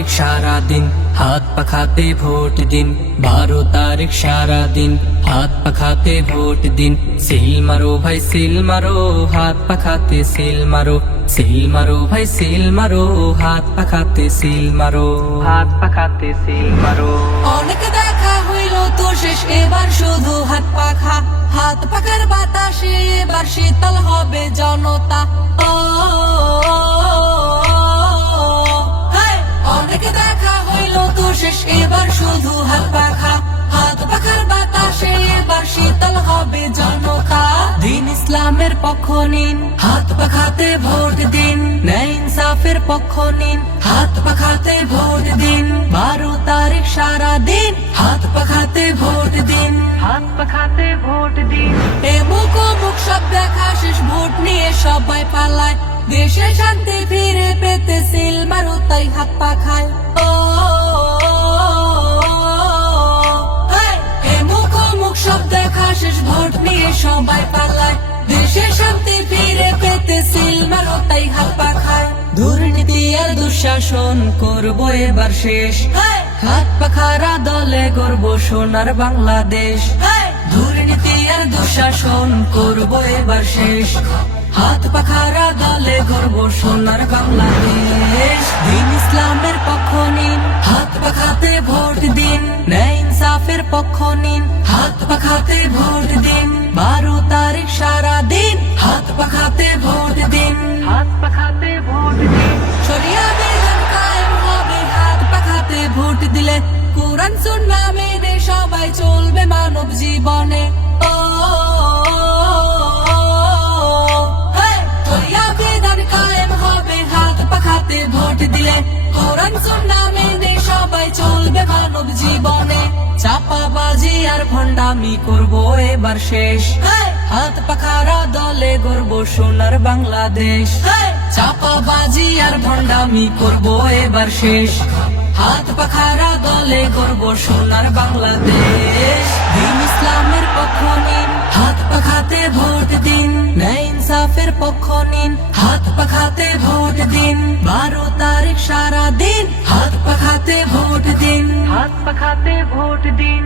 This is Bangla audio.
তারিখ সারা দিন হাত পাখাতে ভোট দিন, 12 তারিখ সারা দিন হাত পাখাতে ভোট দিন। সিল মারো ভাই সিল মারো, হাত পাখাতে সিল মারো, সিল মারো ভাই সিল মারো, হাত পাখাতে সিল মারো, হাত পাখাতে সিল মারো। অনেক দেখা হইল তো শেষ, এবার শুধু হাত পাখা। হাত পাখার বাতাসে এবার শীতল হবে জনতা। ও হায়, অনেক দেখা হইল তো শেষ, এবার শুধু হাত পাখা। হাত পাখার বাতাসে এবার শীতল হবে জনতা। দিন ইসলামের পক্ষ নিন, হাত পাখাতে ভোট দিন। ন্যায় ইনসাফের পক্ষ নিন, হাত পাখাতে ভোট দিন। 12 তারিখ সারা দিন হাত পাখাতে ভোট দিন, হাত পাখাতে ভোট দিন। এ মুখ ও মুখ সব দেখা শেষ, ভোট নিয়ে সবাই পালায়। দেশে শান্তি ফিরে পেতে সিল মারো, তাই হাত পাখায়। ও হায়, এ মুখ ও মুখ সব দেখা শেষ, ভোট নিয়ে সবাই পালায়। দেশে শান্তি ফিরে পেতে সিল মারো, তাই হাত পাখায়। দুর্নীতি আর দুঃশাসন করবো এবার শেষ, হাত পাখারা দলে গর্ব সোনার বাংলাদেশ। দুর্নীতি আর দুঃশাসন করবো এবার শেষ, হাত পাখারা দলে গর্ব সোনার বাংলাদেশ। দিন ইসলামের পক্ষ নিন, হাত পাখাতে ভোট দিন। ন্যায় ইনসাফের পক্ষ নিন, হাত পাখাতে ভোট দিন। 12 তারিখ সারা দিন হাত পাখাতে ভোট দিন, হাত পাখাতে ভোট দিন। শরিয়া বিধান কায়েম হবে হাত পাখাতে ভোট দিলে। কোরআন সুন্নাহ মেনে সবাই চলবে মানব জীবনে। ও হায়, শরিয়া বিধান কায়েম হবে হাত পাখাতে ভোট দিলে। কোরআন সুন্নাহ মেনে সবাই চলবে মানব জীবনে। চাপাবাজি আর ভণ্ডামি করবো এবার শেষ, হাত পাখারা দলে গর্ব সোনার বাংলাদেশ। চাপাবাজি আর ভণ্ডামি করবো এবার শেষ, হাত পাখারা দলে গর্ব সোনার বাংলাদেশ। দিন ইসলামের পক্ষ নিন, হাত পাখাতে ভোট দিন। ন্যায় ইনসাফের পক্ষ নিন, হাত পাখাতে ভোট দিন। 12 তারিখ সারা দিন হাত পাখাতে ভোট দিন, হাত পাখাতে ভোট দিন।